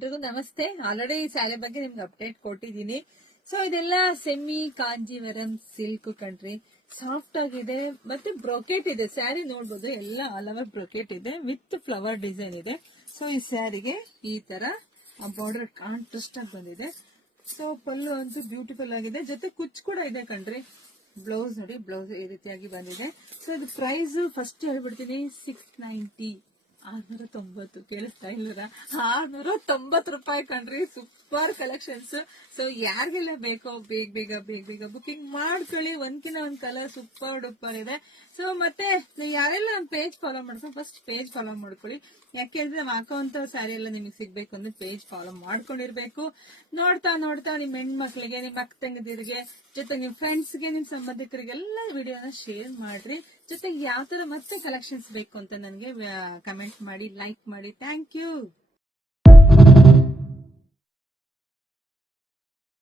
ಎಲ್ರಿಗೂ ನಮಸ್ತೆ. ಆಲ್ರೆಡಿ ಈ ಸ್ಯಾರಿ ಬಗ್ಗೆ ನಿಮ್ಗೆ ಅಪ್ಡೇಟ್ ಕೊಟ್ಟಿದ್ದೀನಿ. ಸೊ ಇದೆಲ್ಲ semi Kanjeevaram silk country, soft ಆಗಿದೆ ಮತ್ತೆ ಬ್ರೊಕೆಟ್ ಇದೆ. ಸ್ಯಾರಿ ನೋಡ್ಬೋದು, ಎಲ್ಲ ಆಲ್ ಓವರ್ ಬ್ರೊಕೆಟ್ ಇದೆ ವಿತ್ ಫ್ಲವರ್ ಡಿಸೈನ್ ಇದೆ. ಸೊ ಈ ಸ್ಯಾರಿಗೆ ಈ ತರ ಬಾರ್ಡರ್ ಕಾಂಟ್ರಾಸ್ಟ್ ಆಗಿ ಬಂದಿದೆ. ಸೊ ಪಲ್ಲು ಅಂತೂ ಬ್ಯೂಟಿಫುಲ್ ಆಗಿದೆ, ಜೊತೆ ಕುಚ್ ಕೂಡ ಇದೆ ಕಣ್ರಿ. ಬ್ಲೌಸ್ ನೋಡಿ, ಬ್ಲೌಸ್ ಈ ರೀತಿಯಾಗಿ ಬಂದಿದೆ. ಸೊ ಇದು ಪ್ರೈಸ್ ಫಸ್ಟ್ ಹೇಳ್ಬಿಡ್ತೀನಿ, 690, 690. ಕೇಳಿಸ್ತಾ ಇಲ್ಲರ, 690 ರೂಪಾಯಿ ಕಣ್ರಿ. Super collections. ಸೊ ಯಾರಿಗೆಲ್ಲ ಬೇಕೋ ಬೇಗ ಬೇಗ ಬುಕಿಂಗ್ ಮಾಡ್ಕೊಳ್ಳಿ. ಒಂದ್ಕಿನ ಒಂದ್ ಕಲರ್ ಸೂಪರ್ ಡೂಪರ್ ಇದೆ. ಸೊ ಮತ್ತೆ ಯಾರೆಲ್ಲ ಒಂದು ಪೇಜ್ ಫಾಲೋ ಮಾಡ್ಕೊಂಡು ಫಸ್ಟ್ ಪೇಜ್ ಫಾಲೋ ಮಾಡ್ಕೊಳ್ಳಿ. ಯಾಕೆಂದ್ರೆ ನಾವು ಹಾಕೋಂತ ಸ್ಯಾರಿ ಎಲ್ಲ ನಿಮಗೆ ಸಿಗ್ಬೇಕು ಅಂದ್ರೆ ಪೇಜ್ ಫಾಲೋ ಮಾಡ್ಕೊಂಡಿರ್ಬೇಕು. ನೋಡ್ತಾ ನಿಮ್ ಹೆಣ್ಮಕ್ಳಿಗೆ, ನಿಮ್ ಅಕ್ಕ ತಂಗಿದಿರಿಗೆ, ಜೊತೆಗೆ ನಿಮ್ ಫ್ರೆಂಡ್ಸ್ಗೆ, ನಿಮ್ ಸಂಬಂಧಿಕರಿಗೆಲ್ಲ ವಿಡಿಯೋನ ಶೇರ್ ಮಾಡ್ರಿ. ಜೊತೆಗೆ ಯಾವ ತರ ಮತ್ತೆ ಕಲೆಕ್ಷನ್ಸ್ ಬೇಕು ಅಂತ ನನಗೆ ಕಮೆಂಟ್ ಮಾಡಿ, ಲೈಕ್ ಮಾಡಿ. Thank you.